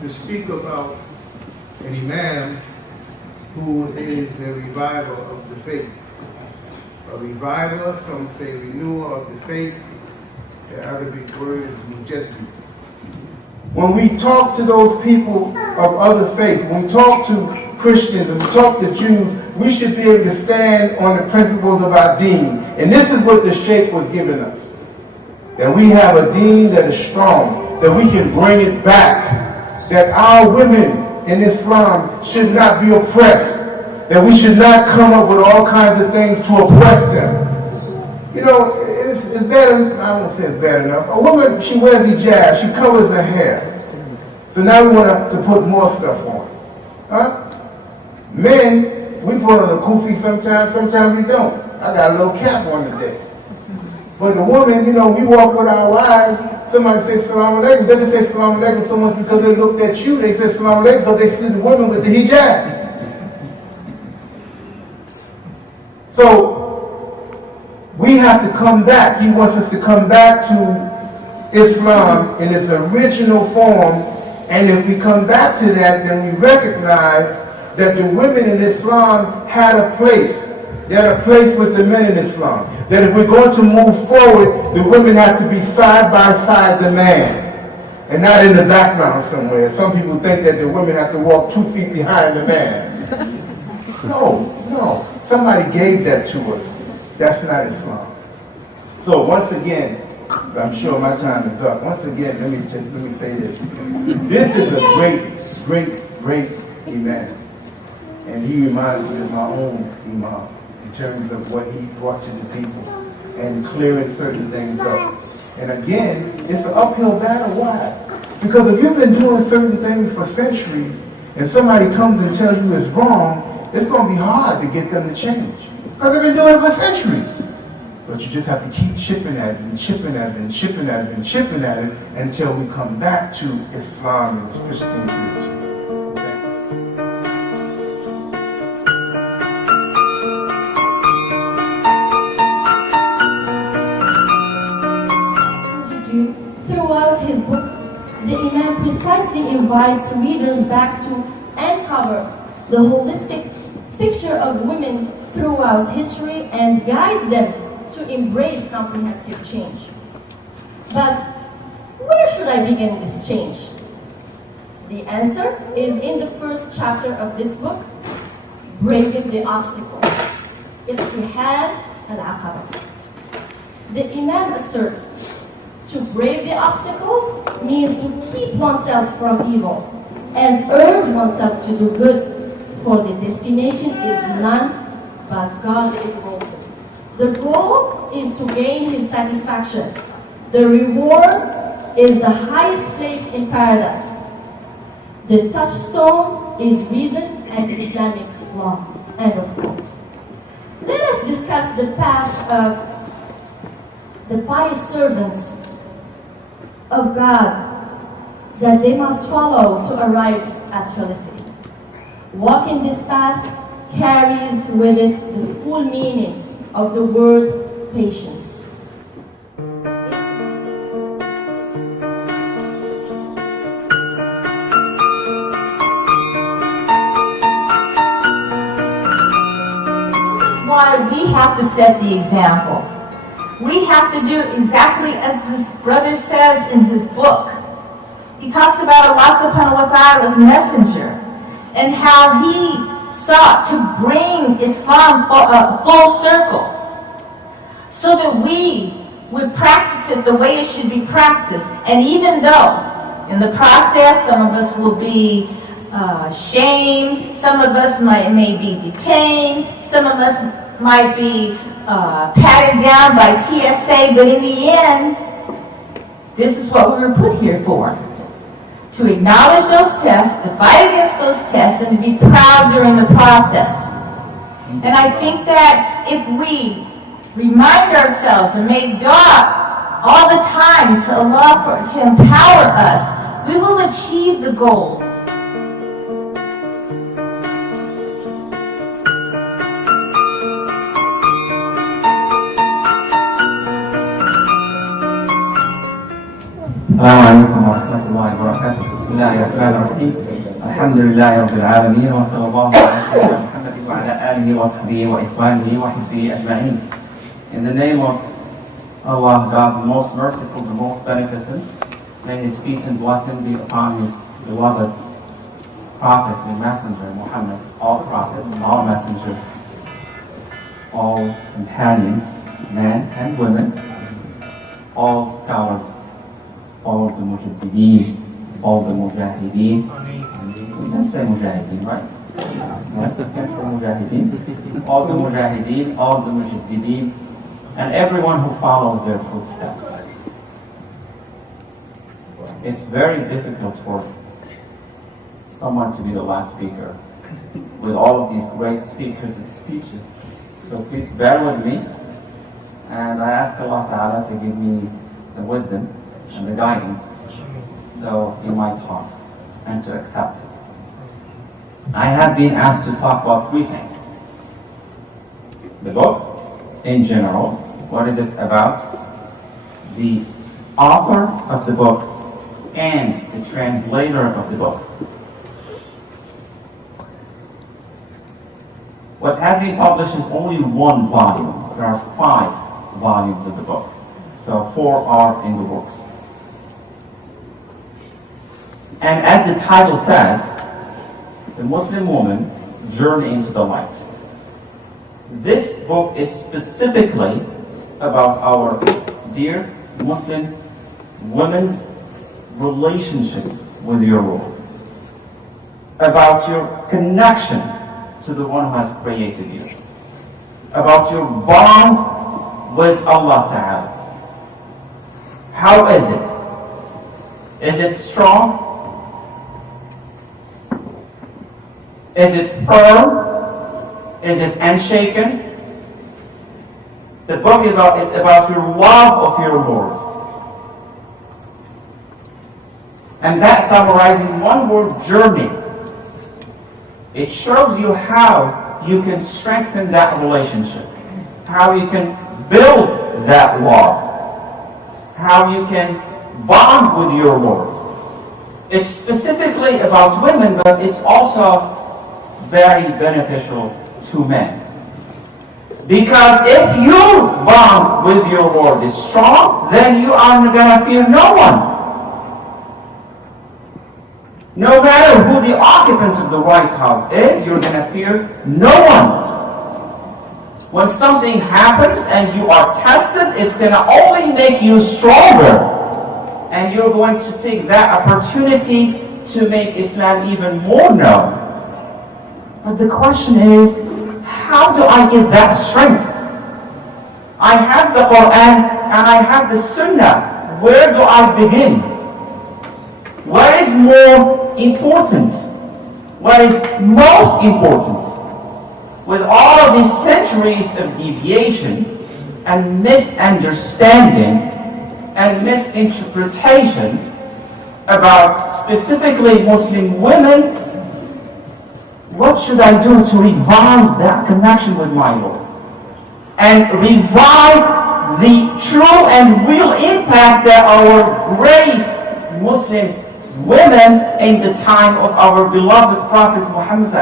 to speak about an imam who is the reviver of the faith. A reviver, some say renewal of the faith. The Arabic word is Mujaddid. When we talk to those people of other faiths, when we talk to Christians and we talk to Jews, we should be able to stand on the principles of our deen. And this is what the Sheikh was giving us. That we have a deen that is strong, that we can bring it back, that our women in Islam should not be oppressed, that we should not come up with all kinds of things to oppress them. You know, it's bad, I won't say it's bad enough. A woman, she wears hijab, she covers her hair. So now we want to put more stuff on. Huh? Men, we put on a kufi sometimes we don't. I got a little cap on today. But the woman, you know, we walk with our wives, somebody says salam alaikum, then they say salam alaikum so much because they looked at you, they say salam alaikum because they see the woman with the hijab. So, we have to come back. He wants us to come back to Islam in its original form, and if we come back to that, then we recognize that the women in Islam had a place. They had a place with the men in Islam. That if we're going to move forward, the women have to be side by side the man, and not in the background somewhere. Some people think that the women have to walk 2 feet behind the man. No. Somebody gave that to us. That's not Islam. So once again, I'm sure my time is up. Once again, let me say this. This is a great imam. And he reminds me of my own imam in terms of what he brought to the people and clearing certain things up. And again, it's an uphill battle. Why? Because if you've been doing certain things for centuries and somebody comes and tells you it's wrong, it's going to be hard to get them to change. Because they've been doing it for centuries. But you just have to keep chipping at it and chipping at it and chipping at it and chipping at it until we come back to Islam and its Christian religion. Throughout his book, the Imam precisely invites readers back to uncover the holistic picture of women throughout history and guides them to embrace comprehensive change. But where should I begin this change? The answer is in the first chapter of this book, Braving the Obstacle, Ittihad al-Aqaba. The Imam asserts, to brave the obstacles means to keep oneself from evil and urge oneself to do good, for the destination is none but God exalted. The goal is to gain His satisfaction. The reward is the highest place in paradise. The touchstone is reason and Islamic law. End of quote. Let us discuss the path of the pious servants of God that they must follow to arrive at felicity. Walking this path carries with it the full meaning of the word patience. This is why we have to set the example. We have to do exactly as this brother says in his book. He talks about Allah subhanahu wa ta'ala's messenger and how he sought to bring Islam full circle so that we would practice it the way it should be practiced. And even though in the process some of us will be shamed, some of us may be detained, some of us might be patted down by TSA, but in the end, this is what we were put here for. To acknowledge those tests, to fight against those tests, and to be proud during the process. And I think that if we remind ourselves and make dua all the time to Allah to empower us, we will achieve the goals. Assalamu alaikum wa rahmatullahi wa barakatuh. بسم الله الرحمن الرحيم الحمد لله رب العالمين وصلى الله على سيدنا محمد وعلى آله وصحبه وإخوانه وحزبه أجمعين. In the name of Allah, God, the most merciful, the most beneficent, may His peace and blessing be upon His beloved Prophet and Messenger, Muhammad, all prophets, all messengers, all companions, men and women, all scholars, all the Mujaddideen, all the Mujahideen. We can say Mujahideen, right? Yeah, we can say Mujahideen. All the Mujahideen, all the Mujaddideen, and everyone who follows their footsteps. It's very difficult for someone to be the last speaker with all of these great speakers and speeches. So please bear with me, and I ask Allah Ta'ala to give me the wisdom and the guidance so in my talk and to accept it. I have been asked to talk about three things. The book in general, what is it about? The author of the book and the translator of the book. What has been published is only one volume. There are 5 volumes of the book. So 4 are in the works. And as the title says, the Muslim woman journey into the light. This book is specifically about our dear Muslim women's relationship with your Lord. About your connection to the one who has created you. About your bond with Allah Ta'ala. How is it? Is it strong? Is it firm? Is it unshaken? The book is about your love of your Lord. And that summarizing one word, journey. It shows you how you can strengthen that relationship, how you can build that love, how you can bond with your Lord. It's specifically about women, but it's also very beneficial to men. Because if your bond with your Lord is strong, then you are going to fear no one. No matter who the occupant of the White House is, you're going to fear no one. When something happens and you are tested, it's going to only make you stronger. And you're going to take that opportunity to make Islam even more known. But the question is, how do I get that strength? I have the Quran and I have the Sunnah. Where do I begin? What is more important? What is most important? With all of these centuries of deviation and misunderstanding and misinterpretation about specifically Muslim women, what should I do to revive that connection with my Lord? And revive the true and real impact that our great Muslim women in the time of our beloved Prophet Muhammad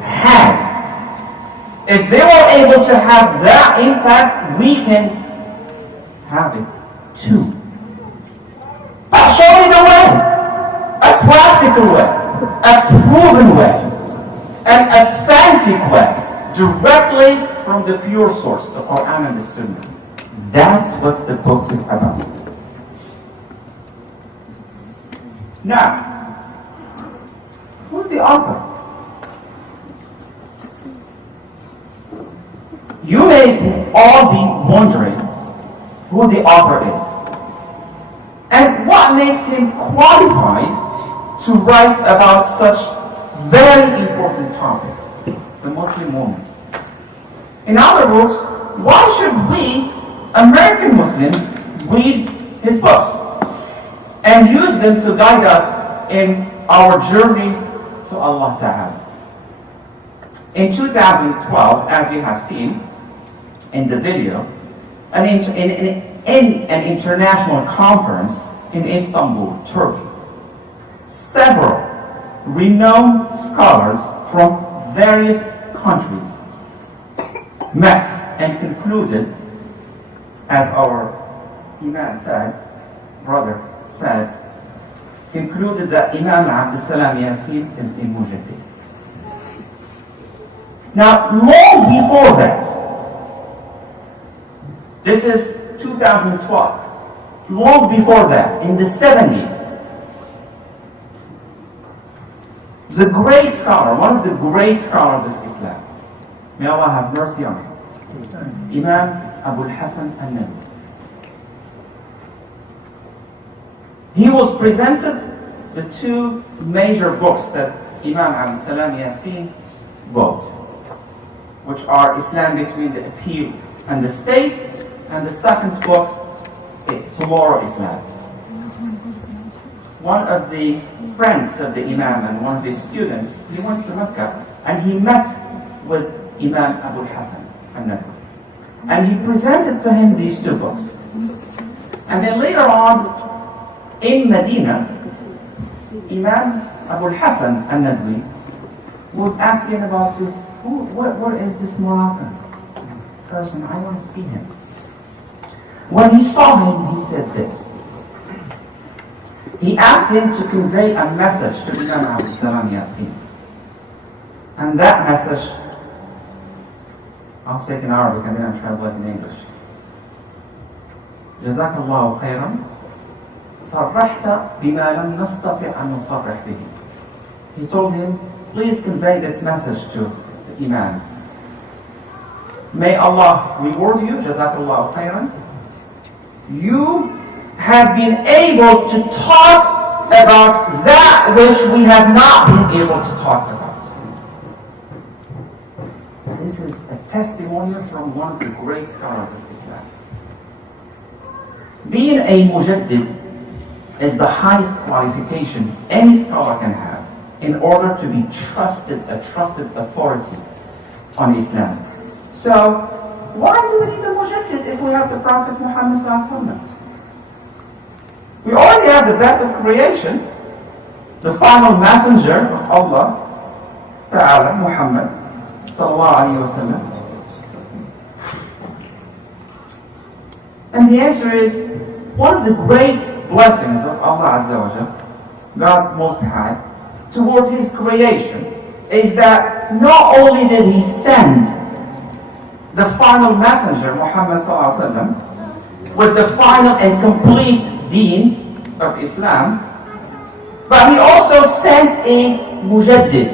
had. If they were able to have that impact, we can have it too. But show me the way, a practical way, a proven way, an authentic way, directly from the pure source, the Quran and the Sunnah. That's what the book is about. Now, who's the author? You may all be wondering who the author is and what makes him qualified to write about such very important topic, the Muslim woman. In other words, why should we, American Muslims, read his books and use them to guide us in our journey to Allah Ta'ala? In 2012, as you have seen in the video, in an international conference in Istanbul, Turkey, several renowned scholars from various countries met and concluded, as our Imam said, brother said, concluded that Imam Abdessalam Yassine is a Mujaddid. Now, long before that, this is 2012, long before that, in the 70s, the great scholar, one of the great scholars of Islam, may Allah have mercy on him, Imam Abu Hassan al-Nadwi. He was presented the two major books that Imam Abdessalam Yassine wrote, which are Islam Between the Appeal and the State, and the second book, Tomorrow Islam. One of the friends of the Imam and one of his students, he went to Mecca and he met with Imam Abu Hassan al-Nadwi. And he presented to him these two books. And then later on, in Medina, Imam Abu Hassan al-Nadwi was asking about this, where is this Moroccan person? I want to see him. When he saw him, he said this. He asked him to convey a message to Imam Abdessalam Yassine. And that message, I'll say it in Arabic and then I'll translate in English. جزاك الله خيرا صرحت بما لم نستطع أن نصرح به. He told him, please convey this message to the Imam. May Allah reward you, جزاك الله خيرا. You have been able to talk about that which we have not been able to talk about. This is a testimonial from one of the great scholars of Islam. Being a Mujaddid is the highest qualification any scholar can have in order to be trusted, a trusted authority on Islam. So, why do we need a Mujaddid if we have the Prophet Muhammad sallallahu alaihi wasallam? We already have the best of creation, the final messenger of Allah Ta'ala, Muhammad sallallahu alaihi wasallam. And the answer is, one of the great blessings of Allah Azza wa Jal, God Most High, towards His creation, is that not only did He send the final messenger, Muhammad sallallahu alaihi wasallam, with the final and complete deen of Islam, but He also sends a Mujaddid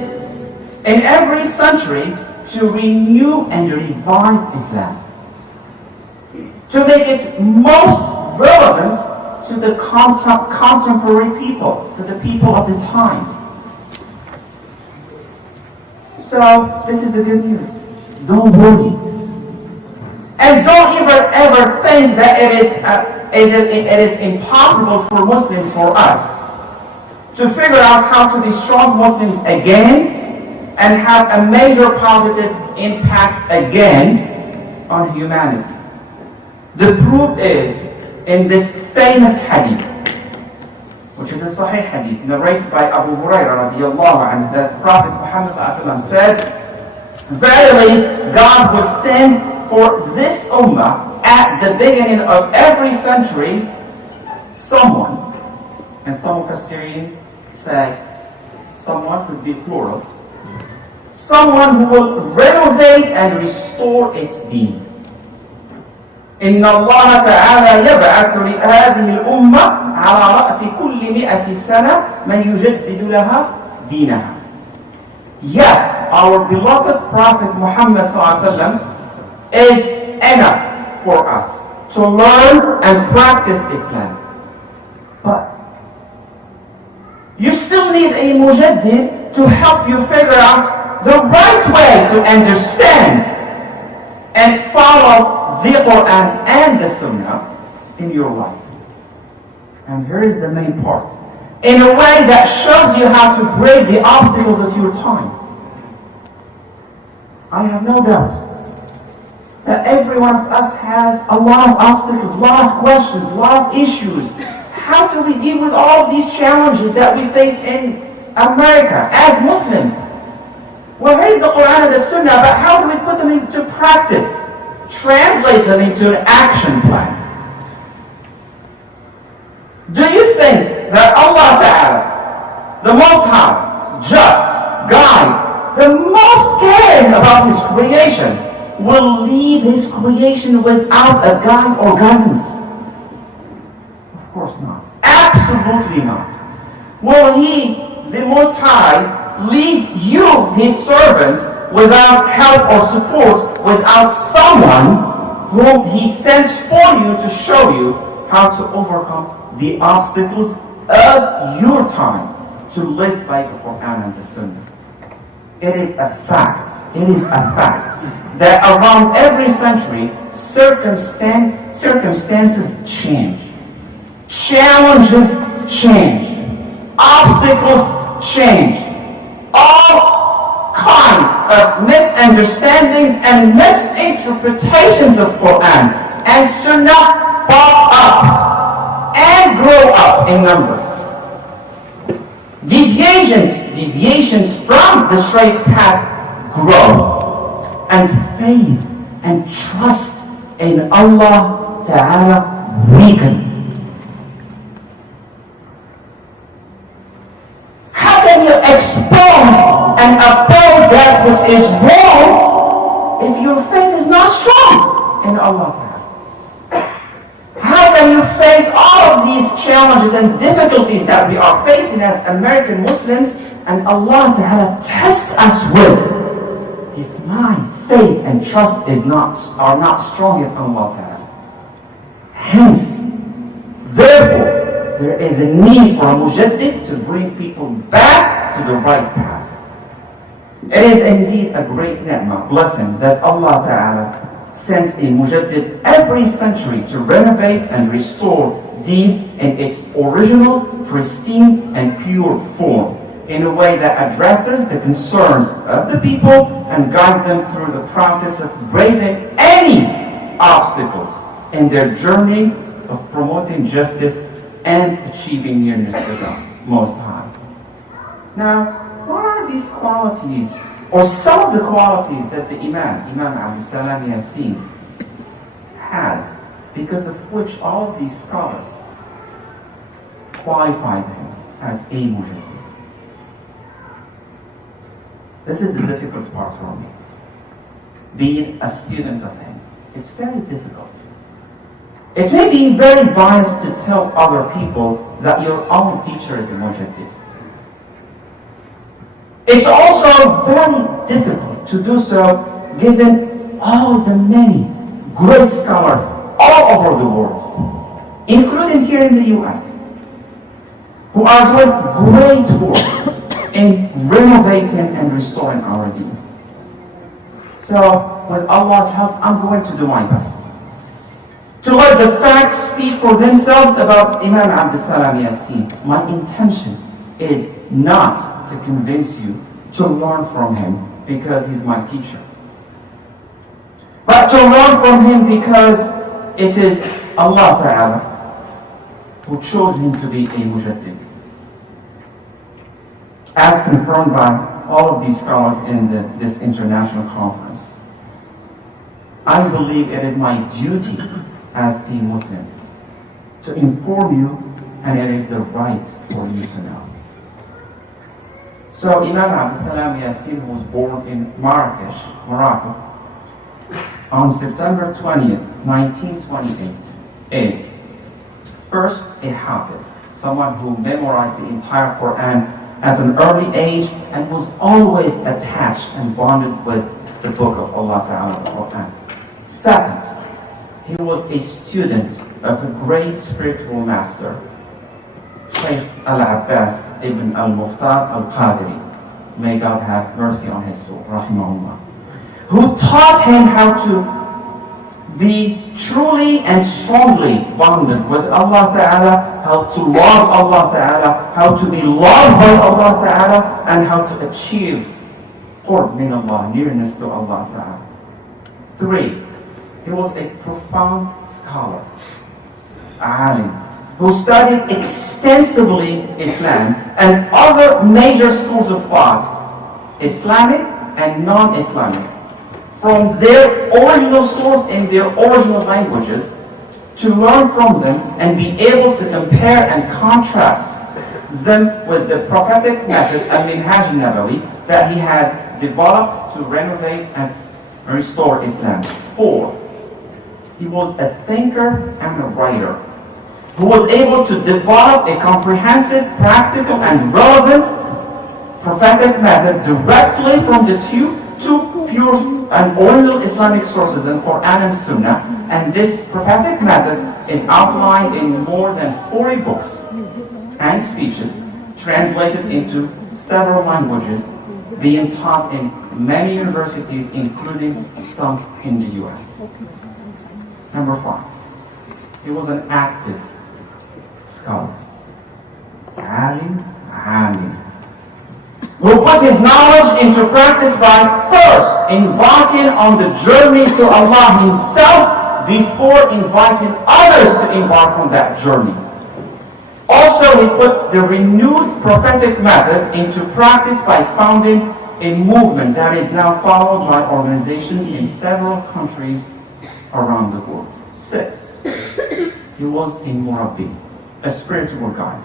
in every century to renew and revive Islam, to make it most relevant to the contemporary people, to the people of the time. So, this is the good news. Don't worry. And don't ever think that it is impossible for Muslims, for us, to figure out how to be strong Muslims again and have a major positive impact again on humanity. The proof is in this famous hadith, which is a Sahih hadith, narrated by Abu Hurairah radiallahu anhu, that Prophet Muhammad sallallahu alaihi wasallam said, verily, God will send for this ummah at the beginning of every century someone, and some of us Syrians say someone could be plural, someone who will renovate and restore its deen. إن الله تعالى يبعث لهذه الأمة على رأس كل 100 سنة من يجدد لها دينها. Yes, our beloved Prophet Muhammad ﷺ is enough for us to learn and practice Islam. But you still need a Mujaddid to help you figure out the right way to understand and follow the Quran and the Sunnah in your life. And here is the main part. In a way that shows you how to break the obstacles of your time. I have no doubt that every one of us has a lot of obstacles, a lot of questions, a lot of issues. how do we deal with all of these challenges that we face in America as Muslims? Well, here's the Quran and the Sunnah, but how do we put them into practice? Translate them into an action plan. Do you think that Allah Ta'ala, the Most High, just, guide, the most caring about His creation, will leave His creation without a guide or guidance? Of course not. Absolutely not. Will He, the Most High, leave you, His servant, without help or support, without someone whom He sends for you to show you how to overcome the obstacles of your time to live by the Quran and the Sunnah? It is a fact. It is a fact that around every century, circumstances change. Challenges change. Obstacles change. All kinds of misunderstandings and misinterpretations of Quran and Sunnah pop up and grow up in numbers. Deviations from the straight path grow, and faith and trust in Allah Ta'ala weaken. How can you expose and oppose that which is wrong if your faith is not strong in Allah Ta'ala? How can you face all of these challenges and difficulties that we are facing as American Muslims, and Allah Ta'ala tests us with, if my faith and trust are not strong in Allah Ta'ala? Hence, therefore, there is a need for a Mujaddid to bring people back to the right path. It is indeed a great ni'mah, blessing, that Allah Ta'ala sends a Mujaddid every century to renovate and restore Deen in its original, pristine, and pure form, in a way that addresses the concerns of the people and guide them through the process of braving any obstacles in their journey of promoting justice and achieving nearness to the Most High. Now, what are these qualities, or some of the qualities that the Imam Abdessalam Yassine has, because of which all of these scholars qualified him as a Mujaddid? This is the difficult part for me. Being a student of him, it's very difficult. It may be very biased to tell other people that your own teacher is a Mujaddid. It's also very difficult to do so given all the many great scholars all over the world, including here in the US, who are doing great work in renovating and restoring our deen. So, with Allah's help, I'm going to do my best to let the facts speak for themselves about Imam Abdessalam Yassine. My intention is not to convince you to learn from him because he's my teacher, but to learn from him because it is Allah Ta'ala who chose him to be a Mujaddid, as confirmed by all of these scholars in this international conference. I believe it is my duty as a Muslim to inform you, and it is the right for you to know. So Imam Abdessalam Yassine was born in Marrakesh, Morocco, on September 20th, 1928, is first a Hafiz, someone who memorized the entire Quran at an early age and was always attached and bonded with the book of Allah Ta'ala, the Quran. Second, he was a student of a great spiritual master, Shaykh Al-Abbas ibn al-Mukhtar al-Qadiri, may God have mercy on his soul, rahimahullah, who taught him how to be truly and strongly bonded with Allah Ta'ala, how to love Allah Ta'ala, how to be loved by Allah Ta'ala, and how to achieve qurb min Allah, nearness to Allah Ta'ala. 3, he was a profound scholar, alim, who studied extensively Islam and other major schools of thought, Islamic and non-Islamic, from their original source in their original languages, to learn from them and be able to compare and contrast them with the prophetic method and minhaj nabawi that he had developed to renovate and restore Islam. 4. He was a thinker and a writer who was able to develop a comprehensive, practical, and relevant prophetic method directly from the two pure and original Islamic sources in Quran and Sunnah. And this prophetic method is outlined in more than 40 books and speeches translated into several languages, being taught in many universities, including some in the US. Number 5. He was an active scholar. Alim, who put his knowledge into practice by first embarking on the journey to Allah himself before inviting others to embark on that journey. Also, he put the renewed prophetic method into practice by founding a movement that is now followed by organizations in several countries around the world. 6. He was a murabbi, a spiritual guide,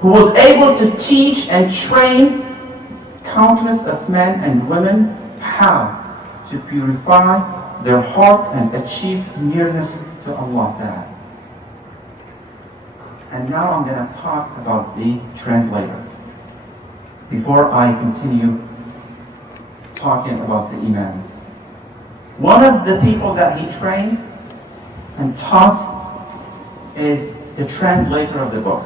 who was able to teach and train countless of men and women how to purify their heart and achieve nearness to Allah Ta'ala. And now I'm going to talk about the translator before I continue talking about the Imam. One of the people that he trained and taught is the translator of the book.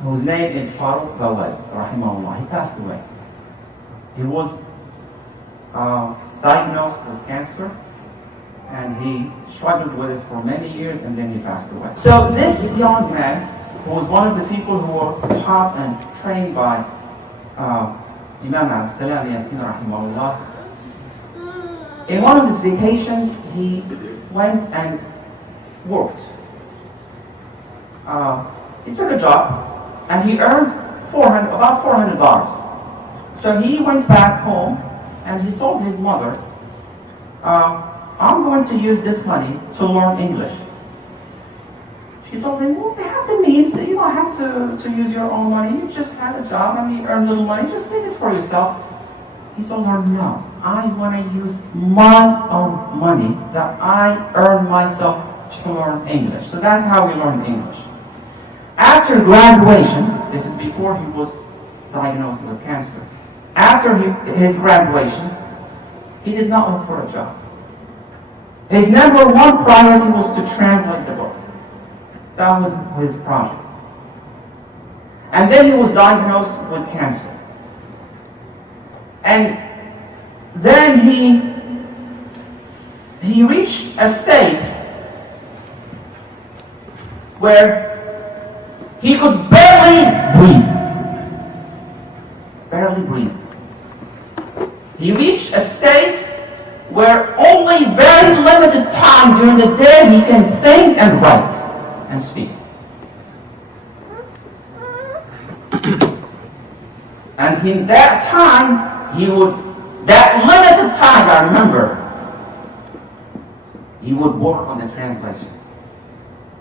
Whose name is Farouk Balaz, rahimahullah. He passed away. He was diagnosed with cancer, and he struggled with it for many years, and then he passed away. So this young man, who was one of the people who were taught and trained by Imam Abdessalam Yassine, rahimahullah, in one of his vacations, he went and worked. He took a job, and he earned about $400. So he went back home, and he told his mother, I'm going to use this money to learn English. She told him, well, you have the means, you don't have to use your own money. You just have a job and you earn little money, just save it for yourself. He told her, no, I want to use my own money that I earn myself to learn English. So that's how we learn English. After graduation, this is before he was diagnosed with cancer. After his graduation, he did not look for a job. His number one priority was to translate the book. That was his project. And then he was diagnosed with cancer. And then he reached a state where he could barely breathe. Barely breathe. He reached a state where only very limited time during the day he can think and write and speak. And in that time, that limited time, I remember, he would work on the translation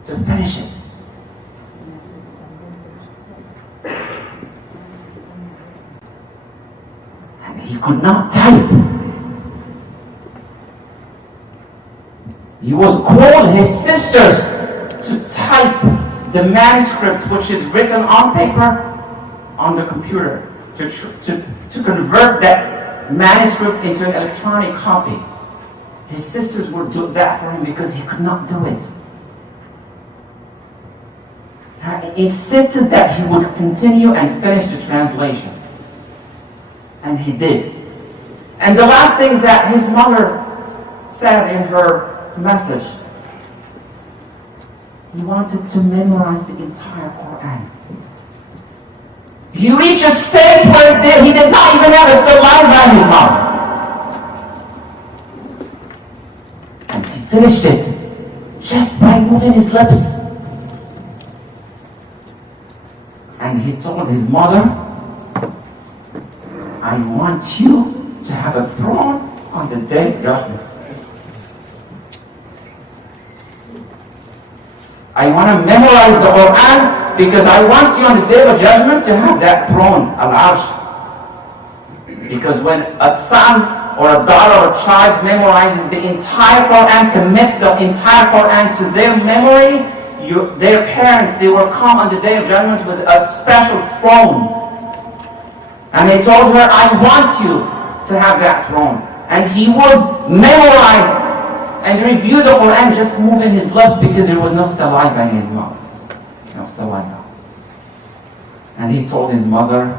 to finish it. And he could not type. He would call his sisters to type the manuscript, which is written on paper, on the computer, to convert that manuscript into an electronic copy. His sisters would do that for him because he could not do it. He insisted that he would continue and finish the translation. And he did. And the last thing that his mother said in her message, he wanted to memorize the entire Quran. He reached a state where he did not even have a saliva in his mouth. And he finished it just by moving his lips. And he told his mother, I want you to have a throne on the day of judgment. I want to memorize the Quran because I want you on the day of judgment to have that throne, Al-Arsh. Because when a son or a daughter or a child memorizes the entire Quran, commits the entire Quran to their memory, their parents, they will come on the day of judgment with a special throne. And he told her, I want you to have that throne. And he would memorize and review the Quran just moving his lips because there was no saliva in his mouth. No saliva. And he told his mother,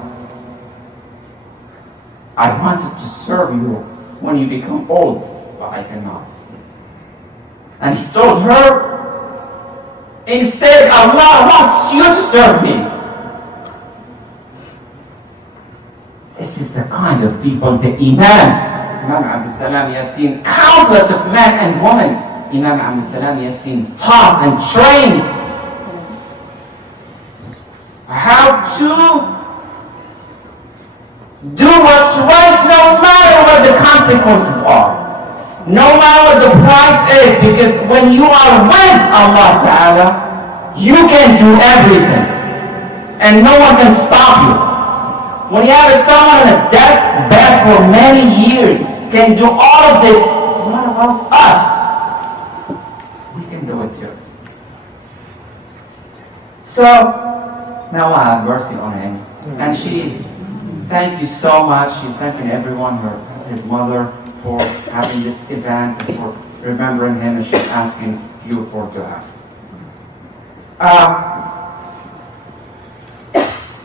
I wanted to serve you when you become old, but I cannot. And he told her, instead, Allah wants you to serve me. This is the kind of people the Imam Abdessalam Yassine, countless of men and women, Imam Abdessalam Yassine taught and trained how to do what's right no matter what the consequences are. No matter what the price is, because when you are with Allah Ta'ala, you can do everything. And no one can stop you. When you have someone in a deathbed for many years, can do all of this, what about us? We can do it too. So, now Allah have mercy on him. And she's, thank you so much. She's thanking everyone, his mother, for having this event and for remembering him, and she's asking you for dua.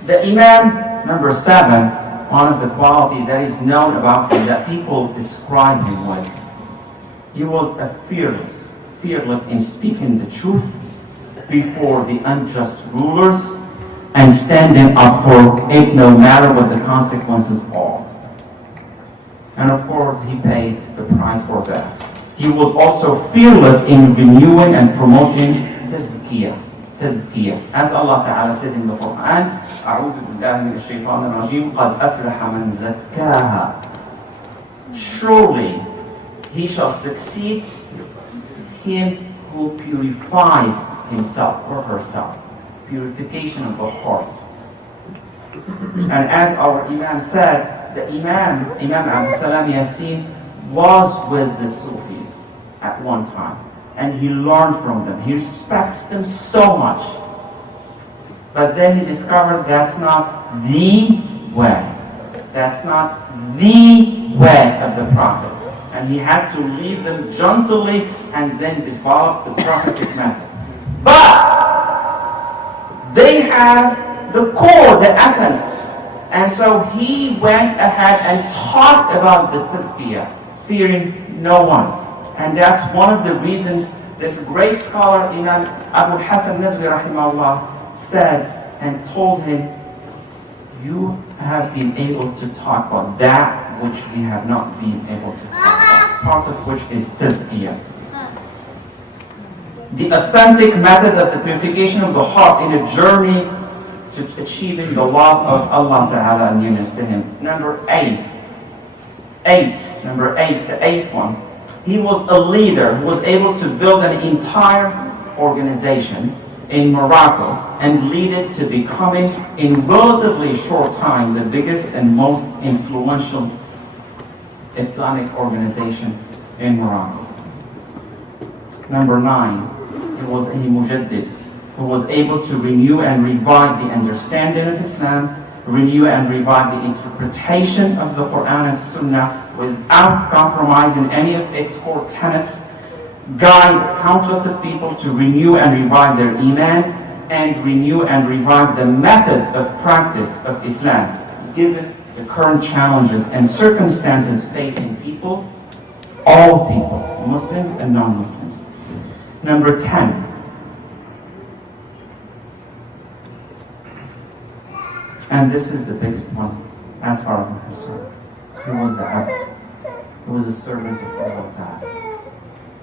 The Imam, number 7, one of the qualities that is known about him that people describe him with. He was a fearless in speaking the truth before the unjust rulers and standing up for it no matter what the consequences are. And of course, he paid the price for that. He was also fearless in renewing and promoting tazkiyah. As Allah Ta'ala says in the Quran, أعوذ بالله من الشيطان الرجيم قد أفلح من زكاها. Surely he shall succeed him who purifies himself or herself. Purification of the heart. And as our Imam said, the Imam Abdessalam Yassine was with the Sufis at one time. And he learned from them. He respects them so much. But then he discovered that's not the way. That's not the way of the Prophet. And he had to leave them gently and then develop the Prophetic Method. But they have the core, the essence. And so he went ahead and talked about the tazkiyah, fearing no one. And that's one of the reasons this great scholar, Imam Abu Hassan Nadwi rahimahullah, said and told him, you have been able to talk about that which we have not been able to talk about, part of which is tazkiyah. The authentic method of the purification of the heart in a journey to achieving the love of Allah Ta'ala and nearness to Him. Number 8, the eighth one. He was a leader who was able to build an entire organization in Morocco and lead it to becoming, in relatively short time, the biggest and most influential Islamic organization in Morocco. Number 9, he was a Mujaddid who was able to renew and revive the understanding of Islam, renew and revive the interpretation of the Quran and Sunnah without compromising any of its core tenets, guide countless of people to renew and revive their Iman, and renew and revive the method of practice of Islam, given the current challenges and circumstances facing people, all people, Muslims and non-Muslims. Number 10. And this is the biggest one, as far as I'm concerned. He was the Abd. He was a servant of Allah Ta'ala.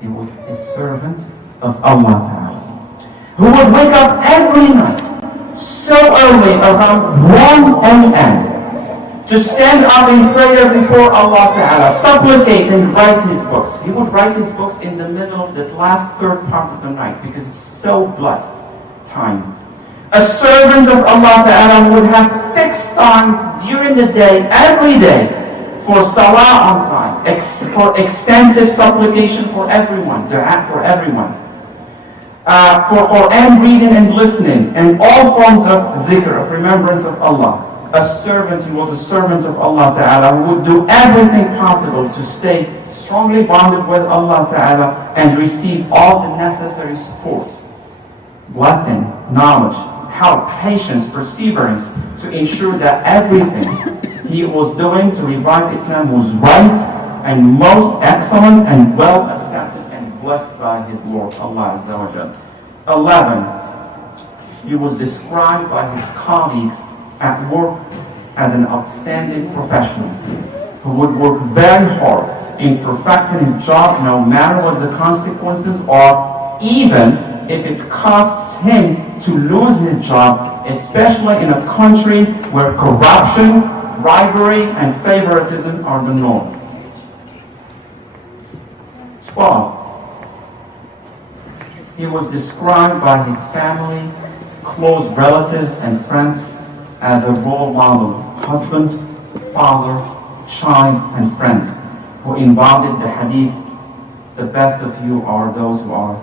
He was a servant of Allah Ta'ala, who would wake up every night so early, around 1 a.m., to stand up in prayer before Allah Ta'ala, supplicate and write his books. He would write his books in the middle of that last third part of the night because it's so blessed time. A servant of Allah Ta'ala would have fixed times during the day, every day, for salah on time, for extensive supplication for everyone, dua for everyone, for Quran reading and listening, and all forms of dhikr, of remembrance of Allah. He was a servant of Allah Ta'ala who would do everything possible to stay strongly bonded with Allah Ta'ala and receive all the necessary support, blessing, knowledge, help, patience, perseverance to ensure that everything he was doing to revive Islam was right and most excellent and well accepted and blessed by his Lord, Allah Azza wa Jal. 11. He was described by his colleagues at work as an outstanding professional who would work very hard in perfecting his job no matter what the consequences are, even if it costs him to lose his job, especially in a country where corruption, bribery, and favoritism are the norm. 12. He was described by his family, close relatives, and friends as a role model, husband, father, child, and friend, who embodied the hadith, the best of you are those who are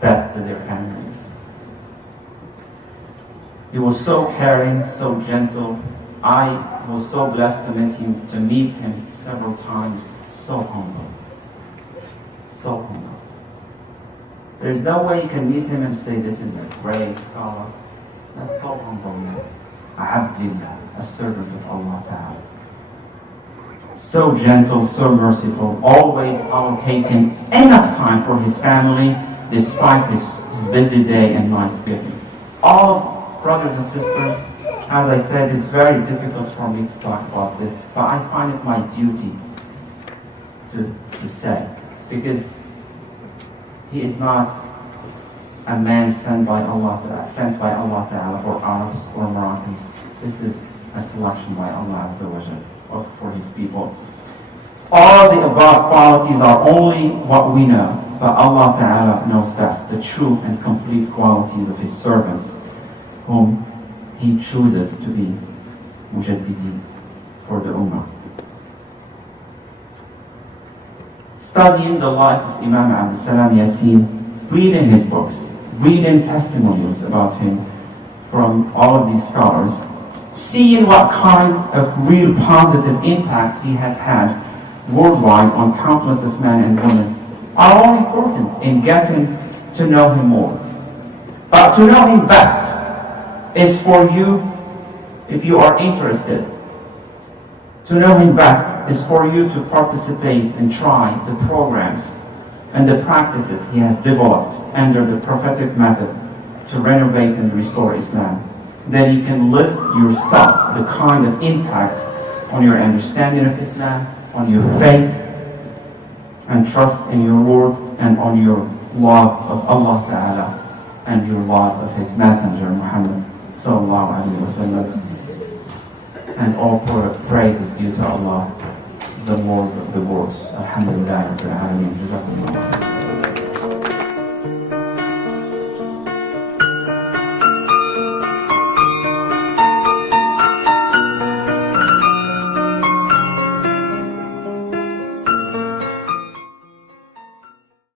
best to their families. He was so caring, so gentle. I was so blessed to meet him several times. So humble. So humble. There's no way you can meet him and say, this is a great scholar. That's so humble, man. Abdullah, a servant of Allah Ta'ala. So gentle, so merciful, always allocating enough time for his family despite his busy day and night schedule. All brothers and sisters, as I said, it's very difficult for me to talk about this, but I find it my duty to say, because he is not a man sent by Allah Ta'ala for Arabs or Moroccans. This is a selection by Allah Azza wa Jal for his people. All the above qualities are only what we know, but Allah Ta'ala knows best the true and complete qualities of his servants, whom he chooses to be Mujaddidin for the Ummah. Studying the life of Imam Abdessalam Yassine, reading his books, reading testimonials about him from all of these scholars, seeing what kind of real positive impact he has had worldwide on countless of men and women are all important in getting to know him more. But to know him best is for you, if you are interested. To know him best is for you to participate and try the programs and the practices he has developed under the Prophetic Method to renovate and restore Islam. Then you can live yourself the kind of impact on your understanding of Islam, on your faith and trust in your Lord, and on your love of Allah Ta'ala and your love of His Messenger Muhammad Sallallahu Alaihi Wasallam. And all praise is due to Allah, the Lord of the worlds. Alhamdulillah Rabbil Alameen. Jazakumullah.